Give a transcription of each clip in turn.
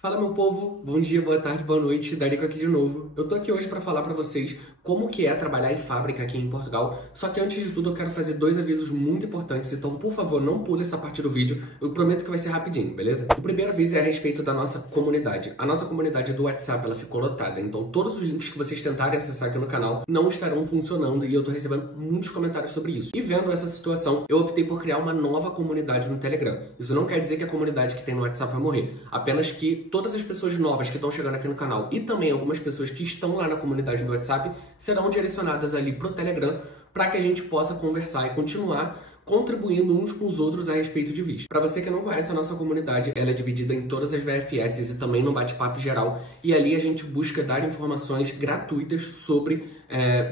Fala, meu povo, bom dia, boa tarde, boa noite, Darico aqui de novo. Eu tô aqui hoje para falar para vocês como que é trabalhar em fábrica aqui em Portugal. Só que antes de tudo eu quero fazer dois avisos muito importantes, então por favor não pule essa parte do vídeo, eu prometo que vai ser rapidinho, beleza? O primeiro aviso é a respeito da nossa comunidade. A nossa comunidade do WhatsApp, ela ficou lotada, então todos os links que vocês tentarem acessar aqui no canal não estarão funcionando e eu tô recebendo muitos comentários sobre isso. E vendo essa situação, eu optei por criar uma nova comunidade no Telegram. Isso não quer dizer que a comunidade que tem no WhatsApp vai morrer, apenas que todas as pessoas novas que estão chegando aqui no canal e também algumas pessoas que estão lá na comunidade do WhatsApp serão direcionadas ali pro Telegram para que a gente possa conversar e continuar contribuindo uns com os outros a respeito de visto. Para você que não conhece a nossa comunidade, ela é dividida em todas as VFS e também no bate-papo geral, e ali a gente busca dar informações gratuitas sobre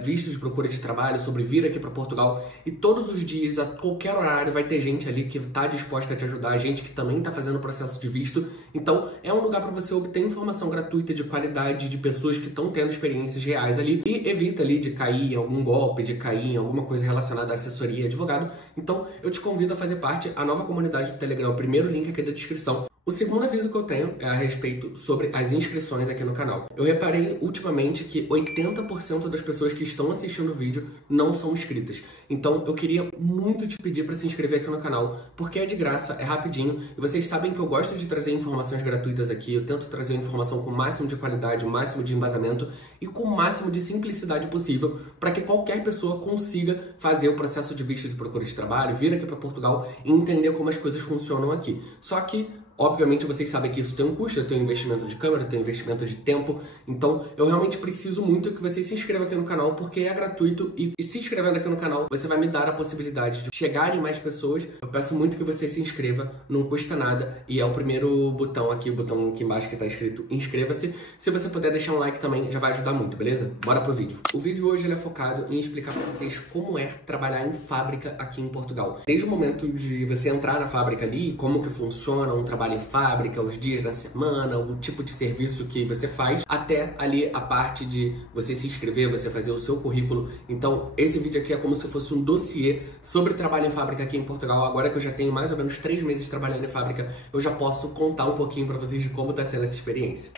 visto de procura de trabalho, sobre vir aqui para Portugal, e todos os dias, a qualquer horário, vai ter gente ali que está disposta a te ajudar, gente que também está fazendo o processo de visto. Então é um lugar para você obter informação gratuita de qualidade, de pessoas que estão tendo experiências reais ali, e evita ali de cair em algum golpe, de cair em alguma coisa relacionada à assessoria e advogado. Então, eu te convido a fazer parte da nova comunidade do Telegram, o primeiro link aqui da descrição. O segundo aviso que eu tenho é a respeito sobre as inscrições aqui no canal. Eu reparei ultimamente que 80% das pessoas que estão assistindo o vídeo não são inscritas. Então, eu queria muito te pedir para se inscrever aqui no canal, porque é de graça, é rapidinho, e vocês sabem que eu gosto de trazer informações gratuitas aqui, eu tento trazer informação com o máximo de qualidade, o máximo de embasamento e com o máximo de simplicidade possível, para que qualquer pessoa consiga fazer o processo de visto de procura de trabalho, vir aqui para Portugal e entender como as coisas funcionam aqui. Só que obviamente vocês sabem que isso tem um custo, eu tenho investimento de câmera, eu tenho investimento de tempo, então eu realmente preciso muito que vocês se inscrevam aqui no canal porque é gratuito e se inscrevendo aqui no canal você vai me dar a possibilidade de chegar em mais pessoas. Eu peço muito que você se inscreva, não custa nada e é o primeiro botão aqui, o botão aqui embaixo que está escrito inscreva-se. Se você puder deixar um like também já vai ajudar muito, beleza? Bora pro vídeo. O vídeo hoje ele é focado em explicar para vocês como é trabalhar em fábrica aqui em Portugal. Desde o momento de você entrar na fábrica ali, como que funciona um trabalho em fábrica, os dias da semana, o tipo de serviço que você faz, até ali a parte de você se inscrever, você fazer o seu currículo. Então, esse vídeo aqui é como se fosse um dossiê sobre trabalho em fábrica aqui em Portugal. Agora que eu já tenho mais ou menos 3 meses trabalhando em fábrica, eu já posso contar um pouquinho para vocês de como está sendo essa experiência.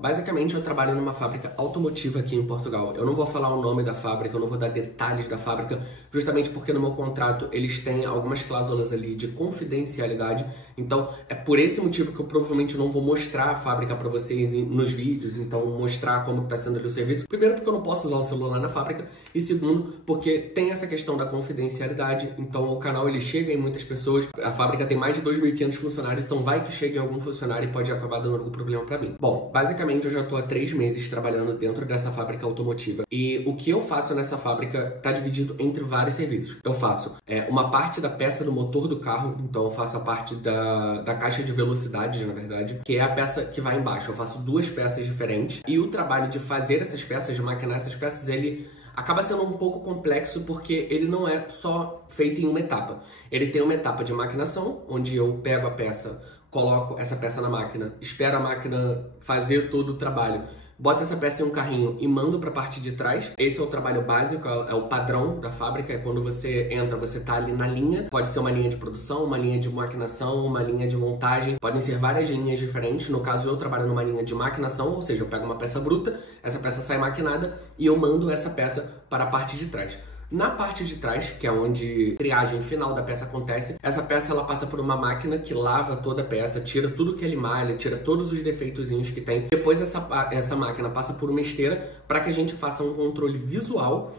Basicamente, eu trabalho numa fábrica automotiva aqui em Portugal. Eu não vou falar o nome da fábrica, eu não vou dar detalhes da fábrica, justamente porque no meu contrato eles têm algumas cláusulas ali de confidencialidade. Então, é por esse motivo que eu provavelmente não vou mostrar a fábrica para vocês nos vídeos, então mostrar como está sendo ali o serviço. Primeiro, porque eu não posso usar o celular na fábrica, e segundo, porque tem essa questão da confidencialidade. Então, o canal ele chega em muitas pessoas. A fábrica tem mais de 2.500 funcionários, então vai que chega em algum funcionário e pode acabar dando algum problema para mim. Bom, basicamente eu já estou há 3 meses trabalhando dentro dessa fábrica automotiva e o que eu faço nessa fábrica está dividido entre vários serviços. Eu faço uma parte da peça do motor do carro, então eu faço a parte da caixa de velocidade, na verdade, que é a peça que vai embaixo. Eu faço 2 peças diferentes e o trabalho de fazer essas peças, de maquinar essas peças, ele acaba sendo um pouco complexo porque ele não é só feito em uma etapa. Ele tem uma etapa de maquinação, onde eu pego a peça, coloco essa peça na máquina, espero a máquina fazer todo o trabalho, boto essa peça em um carrinho e mando para a parte de trás. Esse é o trabalho básico, é o padrão da fábrica, é quando você entra, você tá ali na linha, pode ser uma linha de produção, uma linha de maquinação, uma linha de montagem, podem ser várias linhas diferentes. No caso, eu trabalho numa linha de maquinação, ou seja, eu pego uma peça bruta, essa peça sai maquinada e eu mando essa peça para a parte de trás. Na parte de trás, que é onde a triagem final da peça acontece, essa peça ela passa por uma máquina que lava toda a peça, tira tudo que ele malha, tira todos os defeitozinhos que tem. Depois essa máquina passa por uma esteira para que a gente faça um controle visual,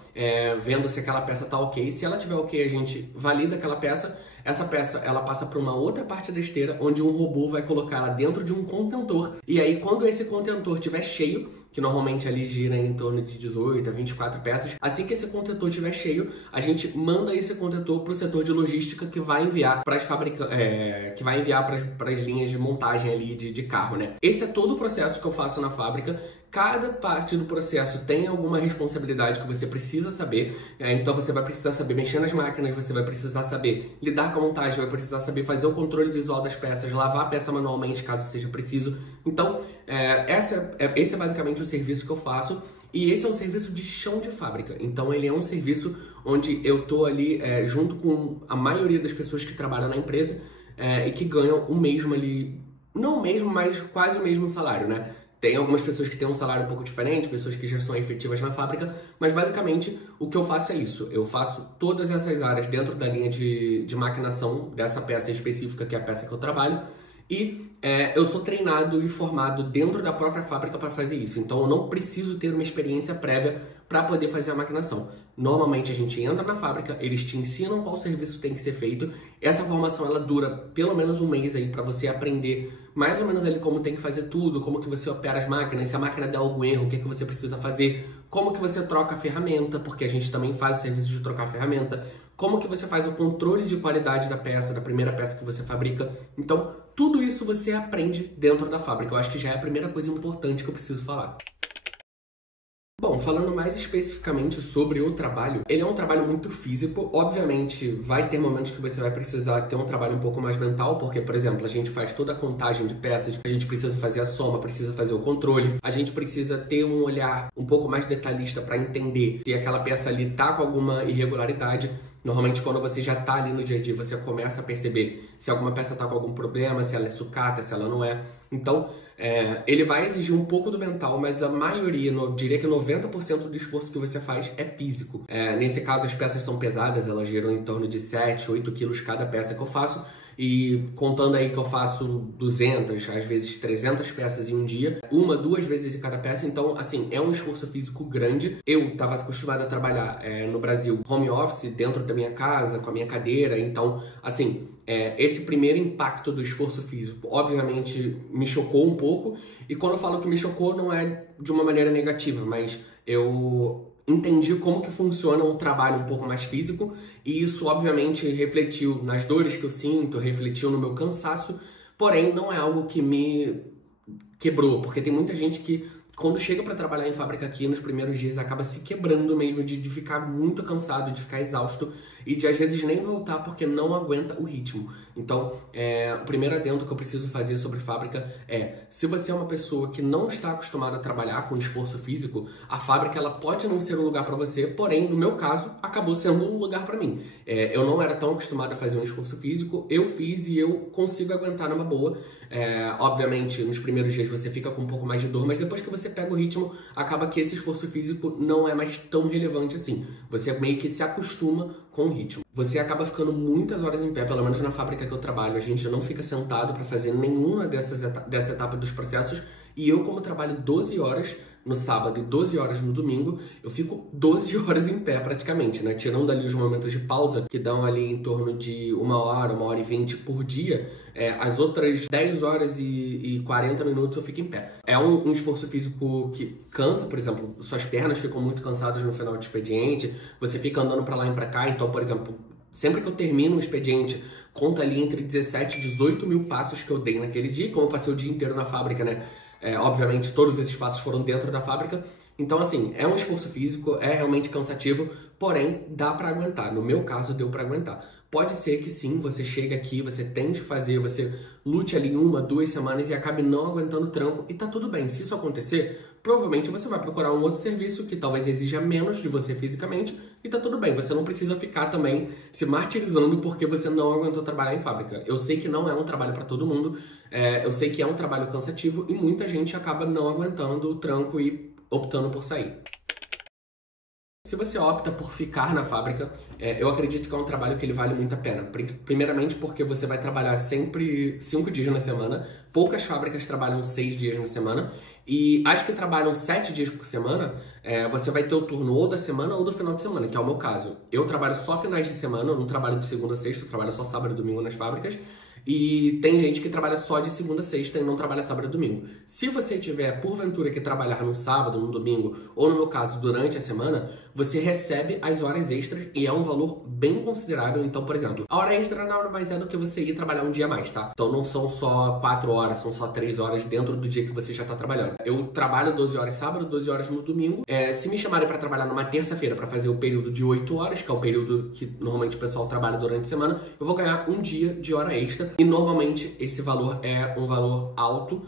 vendo se aquela peça está ok. Se ela tiver ok, a gente valida aquela peça. Essa peça ela passa por uma outra parte da esteira, onde um robô vai colocar ela dentro de um contentor. E aí, quando esse contentor estiver cheio, que normalmente ali gira em torno de 18 a 24 peças, assim que esse contentor estiver cheio, a gente manda esse contentor para o setor de logística que vai enviar para as para as linhas de montagem ali de carro, né? Esse é todo o processo que eu faço na fábrica. Cada parte do processo tem alguma responsabilidade que você precisa saber, então você vai precisar saber mexer nas máquinas, você vai precisar saber lidar com a montagem, vai precisar saber fazer o controle visual das peças, lavar a peça manualmente caso seja preciso. Então, esse é basicamente o serviço que eu faço. E esse é um serviço de chão de fábrica, então ele é um serviço onde eu tô ali junto com a maioria das pessoas que trabalham na empresa e que ganham o mesmo ali não o mesmo, mas quase o mesmo salário, né? Tem algumas pessoas que têm um salário um pouco diferente, pessoas que já são efetivas na fábrica, mas basicamente o que eu faço é isso. Eu faço todas essas áreas dentro da linha de maquinação dessa peça específica, que é a peça que eu trabalho, e eu sou treinado e formado dentro da própria fábrica para fazer isso. Então eu não preciso ter uma experiência prévia para poder fazer a maquinação. Normalmente a gente entra na fábrica, eles te ensinam qual serviço tem que ser feito. Essa formação ela dura pelo menos um mês aí para você aprender mais ou menos ali como tem que fazer tudo, como que você opera as máquinas, se a máquina der algum erro, o que é que você precisa fazer, como que você troca a ferramenta, porque a gente também faz o serviço de trocar a ferramenta, como que você faz o controle de qualidade da peça, da primeira peça que você fabrica. Então, tudo isso você aprende dentro da fábrica. Eu acho que já é a primeira coisa importante que eu preciso falar. Bom, falando mais especificamente sobre o trabalho, ele é um trabalho muito físico. Obviamente, vai ter momentos que você vai precisar ter um trabalho um pouco mais mental, porque, por exemplo, a gente faz toda a contagem de peças, a gente precisa fazer a soma, precisa fazer o controle, a gente precisa ter um olhar um pouco mais detalhista para entender se aquela peça ali tá com alguma irregularidade. Normalmente, quando você já está ali no dia a dia, você começa a perceber se alguma peça está com algum problema, se ela é sucata, se ela não é. Então, ele vai exigir um pouco do mental, mas a maioria, eu diria que 90% do esforço que você faz é físico. Nesse caso, as peças são pesadas, elas giram em torno de 7, 8 quilos cada peça que eu faço. E contando aí que eu faço 200, às vezes 300 peças em um dia, uma, duas vezes em cada peça, então, assim, é um esforço físico grande. Eu estava acostumado a trabalhar no Brasil, home office, dentro da minha casa, com a minha cadeira, então, assim, esse primeiro impacto do esforço físico, obviamente, me chocou um pouco, e quando eu falo que me chocou, não é de uma maneira negativa, mas eu entendi como que funciona um trabalho um pouco mais físico e isso obviamente refletiu nas dores que eu sinto, refletiu no meu cansaço, porém não é algo que me quebrou, porque tem muita gente que quando chega para trabalhar em fábrica aqui nos primeiros dias acaba se quebrando mesmo de ficar muito cansado, de ficar exausto e de às vezes nem voltar porque não aguenta o ritmo. Então, o primeiro adendo que eu preciso fazer sobre fábrica é, se você é uma pessoa que não está acostumada a trabalhar com esforço físico, a fábrica ela pode não ser um lugar para você, porém, no meu caso, acabou sendo um lugar para mim. Eu não era tão acostumado a fazer um esforço físico, eu fiz e eu consigo aguentar numa boa. Obviamente, nos primeiros dias você fica com um pouco mais de dor, mas depois que você pega o ritmo, acaba que esse esforço físico não é mais tão relevante assim. Você meio que se acostuma com o ritmo. Você acaba ficando muitas horas em pé, pelo menos na fábrica que eu trabalho, a gente não fica sentado para fazer nenhuma dessa etapa dos processos, e eu, como trabalho 12 horas no sábado e 12 horas no domingo, eu fico 12 horas em pé praticamente, né? Tirando ali os momentos de pausa, que dão ali em torno de 1 hora e 20 por dia, as outras 10 horas e 40 minutos eu fico em pé. É um esforço físico que cansa, por exemplo, suas pernas ficam muito cansadas no final do expediente, você fica andando para lá e para cá, então, por exemplo, sempre que eu termino um expediente, conta ali entre 17 e 18 mil passos que eu dei naquele dia, como eu passei o dia inteiro na fábrica, né? Obviamente, todos esses passos foram dentro da fábrica. Então, assim, é um esforço físico, é realmente cansativo, porém, dá pra aguentar. No meu caso, deu pra aguentar. Pode ser que sim, você chegue aqui, você tente fazer, você lute ali 1, 2 semanas e acabe não aguentando o tranco, e tá tudo bem. Se isso acontecer, provavelmente você vai procurar um outro serviço que talvez exija menos de você fisicamente, e tá tudo bem. Você não precisa ficar também se martirizando porque você não aguentou trabalhar em fábrica. Eu sei que não é um trabalho para todo mundo, eu sei que é um trabalho cansativo e muita gente acaba não aguentando o tranco e optando por sair. Se você opta por ficar na fábrica, eu acredito que é um trabalho que ele vale muito a pena. Primeiramente porque você vai trabalhar sempre 5 dias na semana. Poucas fábricas trabalham 6 dias na semana. E as que trabalham 7 dias por semana, você vai ter o turno ou da semana ou do final de semana, que é o meu caso. Eu trabalho só finais de semana, eu não trabalho de segunda a sexta, eu trabalho só sábado e domingo nas fábricas. E tem gente que trabalha só de segunda a sexta e não trabalha sábado e domingo. Se você tiver, porventura, que trabalhar no sábado, no domingo, ou no meu caso, durante a semana, você recebe as horas extras e é um valor bem considerável. Então, por exemplo, a hora extra nada mais é do que você ir trabalhar um dia a mais, tá? Então não são só 4 horas, são só 3 horas dentro do dia que você já tá trabalhando. Eu trabalho 12 horas sábado, 12 horas no domingo. Se me chamarem para trabalhar numa terça-feira para fazer o período de 8 horas, que é o período que normalmente o pessoal trabalha durante a semana, eu vou ganhar um dia de hora extra. E normalmente esse valor é um valor alto,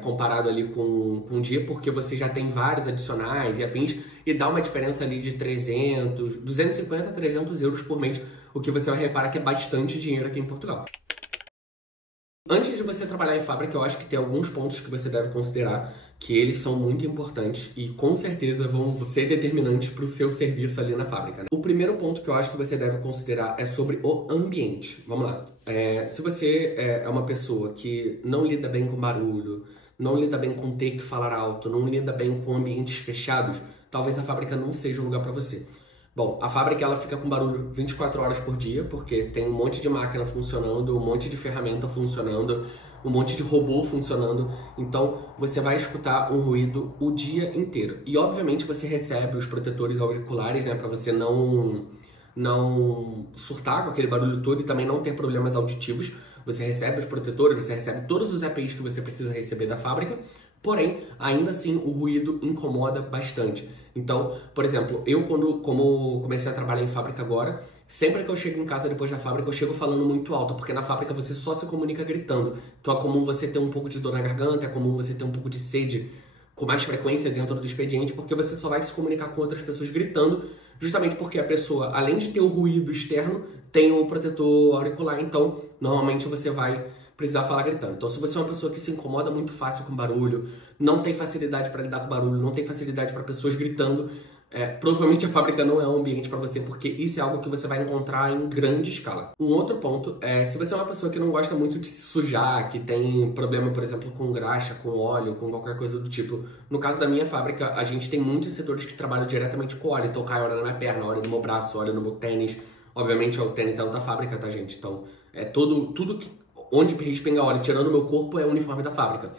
comparado ali com um dia, porque você já tem vários adicionais e afins, e dá uma diferença ali de 250 a 300 euros por mês, o que você vai reparar que é bastante dinheiro aqui em Portugal. Antes de você trabalhar em fábrica, eu acho que tem alguns pontos que você deve considerar que eles são muito importantes e com certeza vão ser determinantes para o seu serviço ali na fábrica, né? O primeiro ponto que eu acho que você deve considerar é sobre o ambiente. Vamos lá. Se você é uma pessoa que não lida bem com barulho, não lida bem com ter que falar alto, não lida bem com ambientes fechados, talvez a fábrica não seja o lugar para você. Bom, a fábrica ela fica com barulho 24 horas por dia, porque tem um monte de máquina funcionando, um monte de ferramenta funcionando, um monte de robô funcionando. Então, você vai escutar um ruído o dia inteiro. E, obviamente, você recebe os protetores auriculares, né, para você não surtar com aquele barulho todo e também não ter problemas auditivos. Você recebe os protetores, você recebe todos os EPIs que você precisa receber da fábrica. Porém, ainda assim, o ruído incomoda bastante. Então, por exemplo, eu como comecei a trabalhar em fábrica agora, sempre que eu chego em casa depois da fábrica, eu chego falando muito alto, porque na fábrica você só se comunica gritando. Então é comum você ter um pouco de dor na garganta, é comum você ter um pouco de sede com mais frequência dentro do expediente, porque você só vai se comunicar com outras pessoas gritando, justamente porque a pessoa, além de ter o ruído externo, tem o protetor auricular, então normalmente você vai precisar falar gritando. Então, se você é uma pessoa que se incomoda muito fácil com barulho, não tem facilidade para lidar com barulho, não tem facilidade para pessoas gritando, provavelmente a fábrica não é um ambiente para você, porque isso é algo que você vai encontrar em grande escala. Um outro ponto é, se você é uma pessoa que não gosta muito de se sujar, que tem problema, por exemplo, com graxa, com óleo, com qualquer coisa do tipo. No caso da minha fábrica, a gente tem muitos setores que trabalham diretamente com óleo, então cai óleo na minha perna, óleo no meu braço, óleo no meu tênis. Obviamente, o tênis é o da fábrica, tá, gente? Então, tudo que onde respinga óleo, tirando o meu corpo, é o uniforme da fábrica.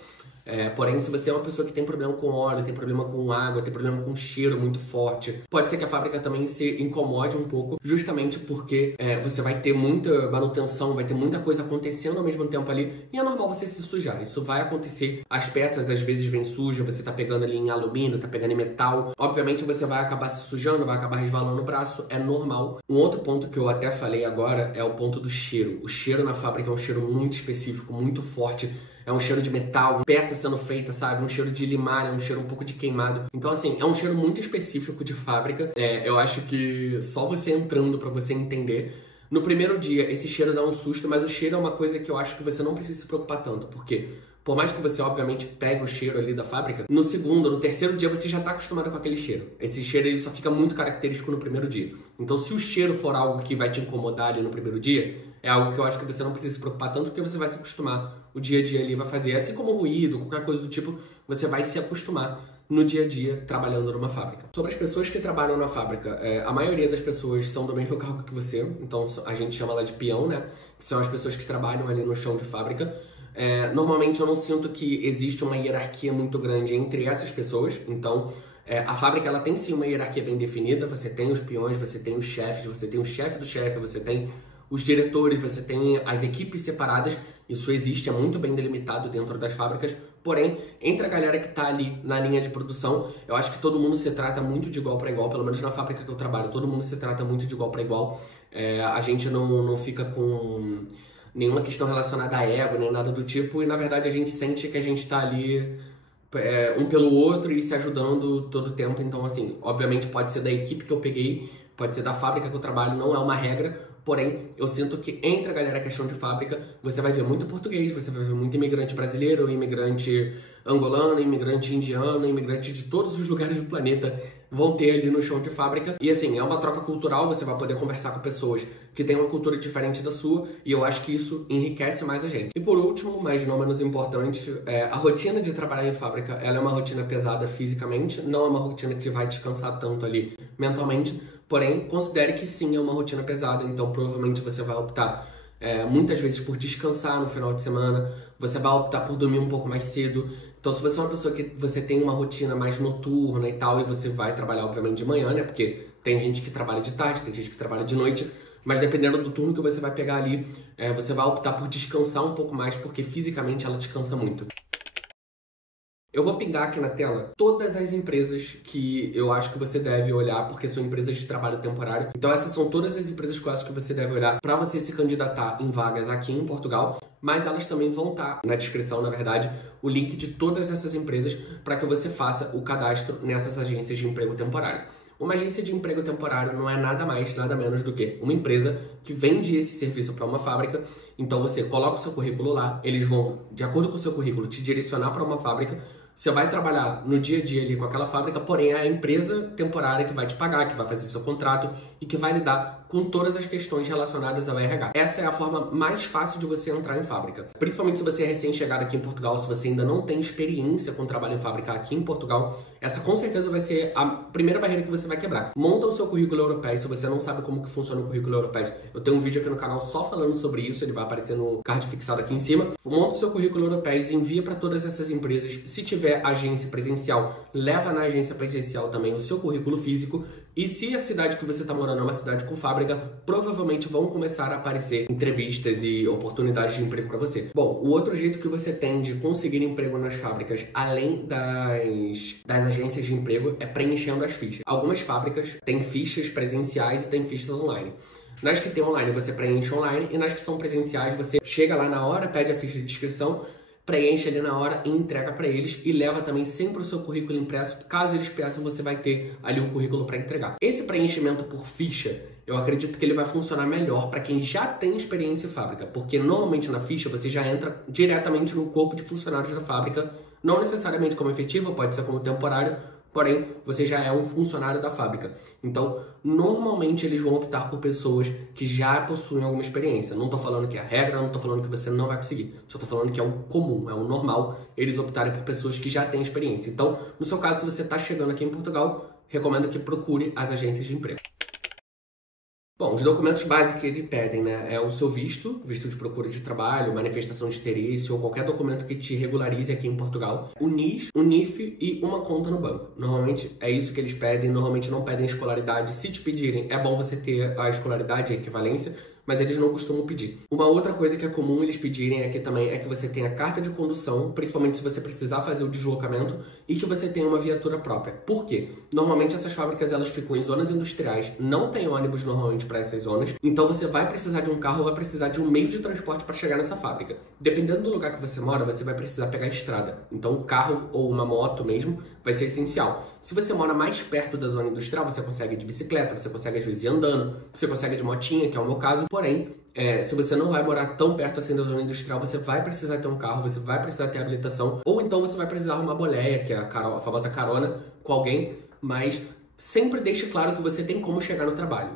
Porém, se você é uma pessoa que tem problema com óleo, tem problema com água, tem problema com cheiro muito forte, pode ser que a fábrica também se incomode um pouco, justamente porque você vai ter muita manutenção, vai ter muita coisa acontecendo ao mesmo tempo ali, e é normal você se sujar. Isso vai acontecer. As peças às vezes vêm sujas, você tá pegando ali em alumínio, tá pegando em metal. Obviamente você vai acabar se sujando, vai acabar resvalando o braço, é normal. Um outro ponto que eu até falei agora é o ponto do cheiro. O cheiro na fábrica é um cheiro muito específico, muito forte. É um cheiro de metal, peça sendo feita, sabe? Um cheiro de limalha, um cheiro um pouco de queimado. Então, assim, é um cheiro muito específico de fábrica. Eu acho que só você entrando pra você entender. No primeiro dia, esse cheiro dá um susto, mas o cheiro é uma coisa que eu acho que você não precisa se preocupar tanto. Porque, por mais que você, obviamente, pegue o cheiro ali da fábrica, no segundo, no terceiro dia, você já tá acostumado com aquele cheiro. Esse cheiro, ele só fica muito característico no primeiro dia. Então, se o cheiro for algo que vai te incomodar ali no primeiro dia, é algo que eu acho que você não precisa se preocupar tanto, porque você vai se acostumar. O dia a dia ali vai fazer, assim como ruído, qualquer coisa do tipo, você vai se acostumar no dia a dia trabalhando numa fábrica. Sobre as pessoas que trabalham na fábrica, a maioria das pessoas são do mesmo cargo que você, então a gente chama lá de peão, né? Que são as pessoas que trabalham ali no chão de fábrica. Normalmente eu não sinto que existe uma hierarquia muito grande entre essas pessoas, então a fábrica ela tem sim uma hierarquia bem definida, você tem os peões, você tem os chefes, você tem o chefe do chefe, você tem os diretores, você tem as equipes separadas, isso existe, é muito bem delimitado dentro das fábricas, porém, entre a galera que está ali na linha de produção, eu acho que todo mundo se trata muito de igual para igual, pelo menos na fábrica que eu trabalho, todo mundo se trata muito de igual para igual, a gente não fica com nenhuma questão relacionada a ego, nem nada do tipo, e na verdade a gente sente que a gente está ali um pelo outro e se ajudando todo o tempo, então assim, obviamente pode ser da equipe que eu peguei, pode ser da fábrica que eu trabalho, não é uma regra. Porém, eu sinto que entre a galera que é chão de fábrica, você vai ver muito português, você vai ver muito imigrante brasileiro, imigrante angolano, imigrante indiano, imigrante de todos os lugares do planeta vão ter ali no chão de fábrica. E assim, é uma troca cultural, você vai poder conversar com pessoas que têm uma cultura diferente da sua, e eu acho que isso enriquece mais a gente. E por último, mas não menos importante, a rotina de trabalhar em fábrica, ela é uma rotina pesada fisicamente, não é uma rotina que vai te cansar tanto ali mentalmente. Porém, considere que sim, é uma rotina pesada, então provavelmente você vai optar muitas vezes por descansar no final de semana, você vai optar por dormir um pouco mais cedo. Então, se você é uma pessoa que você tem uma rotina mais noturna e tal, e você vai trabalhar obviamente de manhã, né? Porque tem gente que trabalha de tarde, tem gente que trabalha de noite, mas dependendo do turno que você vai pegar ali, você vai optar por descansar um pouco mais, porque fisicamente ela te cansa muito. Eu vou pingar aqui na tela todas as empresas que eu acho que você deve olhar, porque são empresas de trabalho temporário. Então essas são todas as empresas que eu acho que você deve olhar para você se candidatar em vagas aqui em Portugal, mas elas também vão estar na descrição, na verdade, o link de todas essas empresas para que você faça o cadastro nessas agências de emprego temporário. Uma agência de emprego temporário não é nada mais, nada menos do que uma empresa que vende esse serviço para uma fábrica. Então você coloca o seu currículo lá, eles vão, de acordo com o seu currículo, te direcionar para uma fábrica. Você vai trabalhar no dia a dia ali com aquela fábrica, porém é a empresa temporária que vai te pagar, que vai fazer seu contrato e que vai lidar com todas as questões relacionadas ao RH. Essa é a forma mais fácil de você entrar em fábrica. Principalmente se você é recém-chegado aqui em Portugal, se você ainda não tem experiência com trabalho em fábrica aqui em Portugal, essa com certeza vai ser a primeira barreira que você vai quebrar. Monta o seu currículo europeu, se você não sabe como que funciona o currículo europeu. Eu tenho um vídeo aqui no canal só falando sobre isso, ele vai aparecer no card fixado aqui em cima. Monta o seu currículo europeu e envia para todas essas empresas. Se tiver agência presencial, leva na agência presencial também o seu currículo físico. E se a cidade que você está morando é uma cidade com fábrica, provavelmente vão começar a aparecer entrevistas e oportunidades de emprego para você. Bom, o outro jeito que você tem de conseguir emprego nas fábricas, além das agências de emprego, é preenchendo as fichas. Algumas fábricas têm fichas presenciais e têm fichas online. Nas que tem online, você preenche online, e nas que são presenciais, você chega lá na hora, pede a ficha de inscrição, preenche ali na hora e entrega para eles, e leva também sempre o seu currículo impresso. Caso eles peçam, você vai ter ali um currículo para entregar. Esse preenchimento por ficha, eu acredito que ele vai funcionar melhor para quem já tem experiência em fábrica, porque normalmente na ficha você já entra diretamente no corpo de funcionários da fábrica, não necessariamente como efetivo, pode ser como temporário, porém você já é um funcionário da fábrica. Então, normalmente eles vão optar por pessoas que já possuem alguma experiência. Não estou falando que é a regra, não estou falando que você não vai conseguir. Só estou falando que é o comum, é o normal, eles optarem por pessoas que já têm experiência. Então, no seu caso, se você está chegando aqui em Portugal, recomendo que procure as agências de emprego. Bom, os documentos básicos que eles pedem, né, é o seu visto de procura de trabalho, manifestação de interesse ou qualquer documento que te regularize aqui em Portugal, o NIS, o NIF e uma conta no banco. Normalmente é isso que eles pedem, normalmente não pedem escolaridade. Se te pedirem, é bom você ter a escolaridade, a equivalência, mas eles não costumam pedir. Uma outra coisa que é comum eles pedirem aqui também é que você tenha carta de condução, principalmente se você precisar fazer o deslocamento, e que você tenha uma viatura própria. Por quê? Normalmente essas fábricas elas ficam em zonas industriais, não tem ônibus normalmente para essas zonas, então você vai precisar de um carro, vai precisar de um meio de transporte para chegar nessa fábrica. Dependendo do lugar que você mora, você vai precisar pegar a estrada. Então um carro ou uma moto mesmo vai ser essencial. Se você mora mais perto da zona industrial, você consegue de bicicleta, você consegue às vezes ir andando, você consegue de motinha, que é o meu caso. Porém, se você não vai morar tão perto assim da zona industrial, você vai precisar ter um carro, você vai precisar ter habilitação, ou então você vai precisar arrumar boleia, que é a famosa carona com alguém, mas sempre deixe claro que você tem como chegar no trabalho.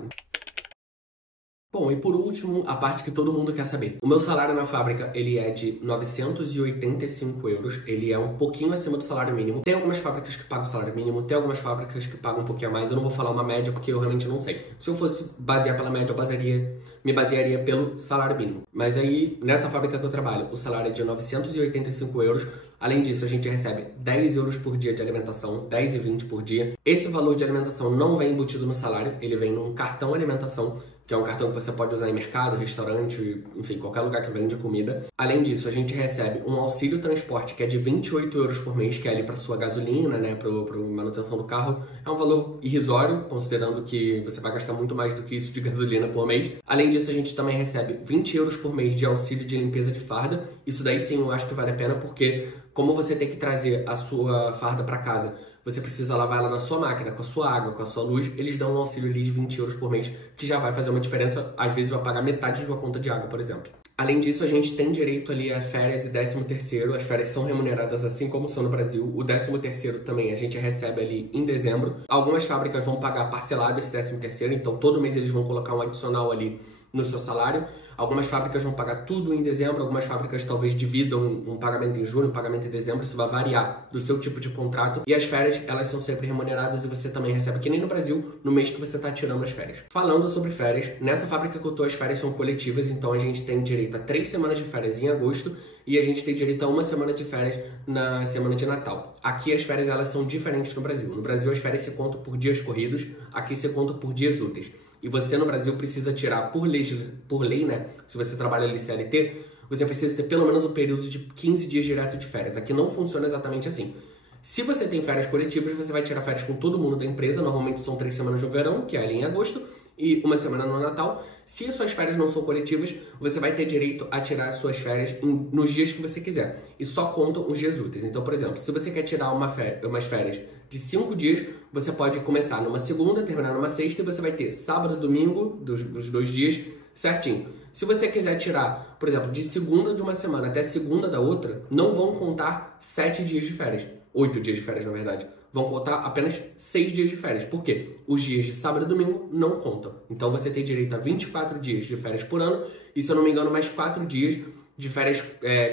Bom, e por último, a parte que todo mundo quer saber. O meu salário na fábrica, ele é de 985 euros. Ele é um pouquinho acima do salário mínimo. Tem algumas fábricas que pagam salário mínimo, tem algumas fábricas que pagam um pouquinho a mais. Eu não vou falar uma média porque eu realmente não sei. Se eu fosse basear pela média, eu me basearia pelo salário mínimo. Mas aí, nessa fábrica que eu trabalho, o salário é de 985 euros. Além disso, a gente recebe 10 euros por dia de alimentação, 10 e 20 por dia. Esse valor de alimentação não vem embutido no salário, ele vem num cartão alimentação, que é um cartão que você pode usar em mercado, restaurante, enfim, qualquer lugar que vende comida. Além disso, a gente recebe um auxílio transporte, que é de 28 euros por mês, que é ali para sua gasolina, né, para manutenção do carro. É um valor irrisório, considerando que você vai gastar muito mais do que isso de gasolina por mês. Além disso, a gente também recebe 20 euros por mês de auxílio de limpeza de farda. Isso daí sim eu acho que vale a pena, porque como você tem que trazer a sua farda para casa, você precisa lavar ela na sua máquina, com a sua água, com a sua luz, eles dão um auxílio ali de 20 euros por mês, que já vai fazer uma diferença, às vezes vai pagar metade de uma conta de água, por exemplo. Além disso, a gente tem direito ali a férias e 13º, as férias são remuneradas assim como são no Brasil, o 13º também a gente recebe ali em dezembro. Algumas fábricas vão pagar parcelado esse 13º, então todo mês eles vão colocar um adicional ali no seu salário. Algumas fábricas vão pagar tudo em dezembro, algumas fábricas talvez dividam um pagamento em junho, um pagamento em dezembro, isso vai variar do seu tipo de contrato. E as férias, elas são sempre remuneradas e você também recebe, que nem no Brasil, no mês que você está tirando as férias. Falando sobre férias, nessa fábrica que eu tô, as férias são coletivas, então a gente tem direito a 3 semanas de férias em agosto e a gente tem direito a 1 semana de férias na semana de Natal. Aqui as férias, elas são diferentes no Brasil. No Brasil as férias se contam por dias corridos, aqui se contam por dias úteis. E você no Brasil precisa tirar por lei, né? Se você trabalha ali CLT, você precisa ter pelo menos um período de 15 dias direto de férias. Aqui não funciona exatamente assim. Se você tem férias coletivas, você vai tirar férias com todo mundo da empresa. Normalmente são 3 semanas no verão, que é ali em agosto, e 1 semana no Natal. Se as suas férias não são coletivas, você vai ter direito a tirar as suas férias nos dias que você quiser. E só contam os dias úteis. Então, por exemplo, se você quer tirar umas férias de 5 dias, você pode começar numa segunda, terminar numa sexta, e você vai ter sábado, domingo, dos 2 dias, certinho. Se você quiser tirar, por exemplo, de segunda de uma semana até segunda da outra, não vão contar 7 dias de férias. 8 dias de férias, na verdade. Vão contar apenas 6 dias de férias. Por quê? Os dias de sábado e domingo não contam. Então você tem direito a 24 dias de férias por ano e, se eu não me engano, mais 4 dias de férias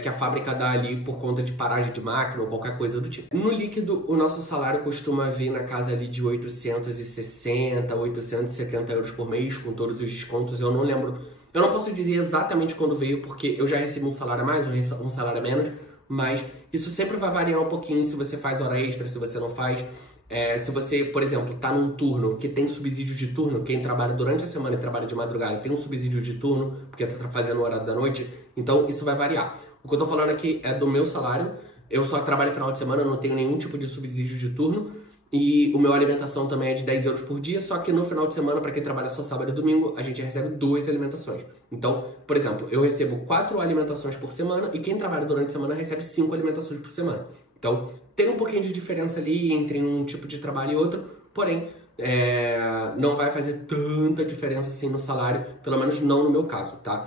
que a fábrica dá ali por conta de paragem de máquina ou qualquer coisa do tipo. No líquido, o nosso salário costuma vir na casa ali de 860, 870 euros por mês, com todos os descontos. Eu não lembro, eu não posso dizer exatamente quando veio, porque eu já recebi um salário a mais, um salário a menos, mas isso sempre vai variar um pouquinho se você faz hora extra, se você não faz. Se você, por exemplo, está num turno que tem subsídio de turno, quem trabalha durante a semana e trabalha de madrugada tem um subsídio de turno, porque está fazendo o horário da noite, então isso vai variar. O que eu estou falando aqui é do meu salário, eu só trabalho final de semana, eu não tenho nenhum tipo de subsídio de turno, e o meu alimentação também é de 10 euros por dia, só que no final de semana, para quem trabalha só sábado e domingo, a gente recebe 2 alimentações. Então, por exemplo, eu recebo 4 alimentações por semana, e quem trabalha durante a semana recebe 5 alimentações por semana. Então, tem um pouquinho de diferença ali entre um tipo de trabalho e outro, porém, não vai fazer tanta diferença assim no salário, pelo menos não no meu caso, tá?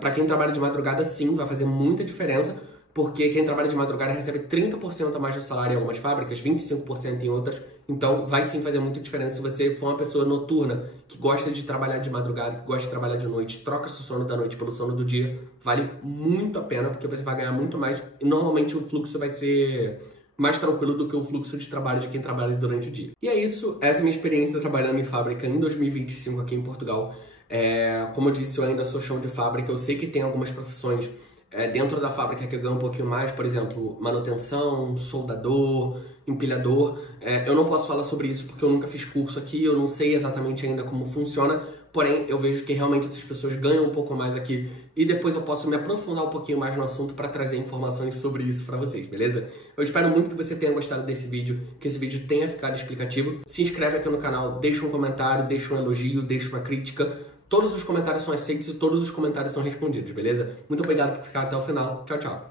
Para quem trabalha de madrugada, sim, vai fazer muita diferença, porque quem trabalha de madrugada recebe 30% a mais do salário em algumas fábricas, 25% em outras, então vai sim fazer muita diferença se você for uma pessoa noturna, que gosta de trabalhar de madrugada, que gosta de trabalhar de noite, troca seu sono da noite pelo sono do dia, vale muito a pena, porque você vai ganhar muito mais, e normalmente o fluxo vai ser mais tranquilo do que o fluxo de trabalho de quem trabalha durante o dia. E é isso, essa é a minha experiência trabalhando em fábrica em 2025 aqui em Portugal. Como eu disse, eu ainda sou chão de fábrica, eu sei que tem algumas profissões dentro da fábrica que eu ganho um pouquinho mais, por exemplo, manutenção, soldador, empilhador. Eu não posso falar sobre isso porque eu nunca fiz curso aqui, eu não sei exatamente ainda como funciona, porém eu vejo que realmente essas pessoas ganham um pouco mais aqui e depois eu posso me aprofundar um pouquinho mais no assunto para trazer informações sobre isso para vocês, beleza? Eu espero muito que você tenha gostado desse vídeo, que esse vídeo tenha ficado explicativo. Se inscreve aqui no canal, deixa um comentário, deixa um elogio, deixa uma crítica. Todos os comentários são aceitos e todos os comentários são respondidos, beleza? Muito obrigado por ficar até o final. Tchau, tchau.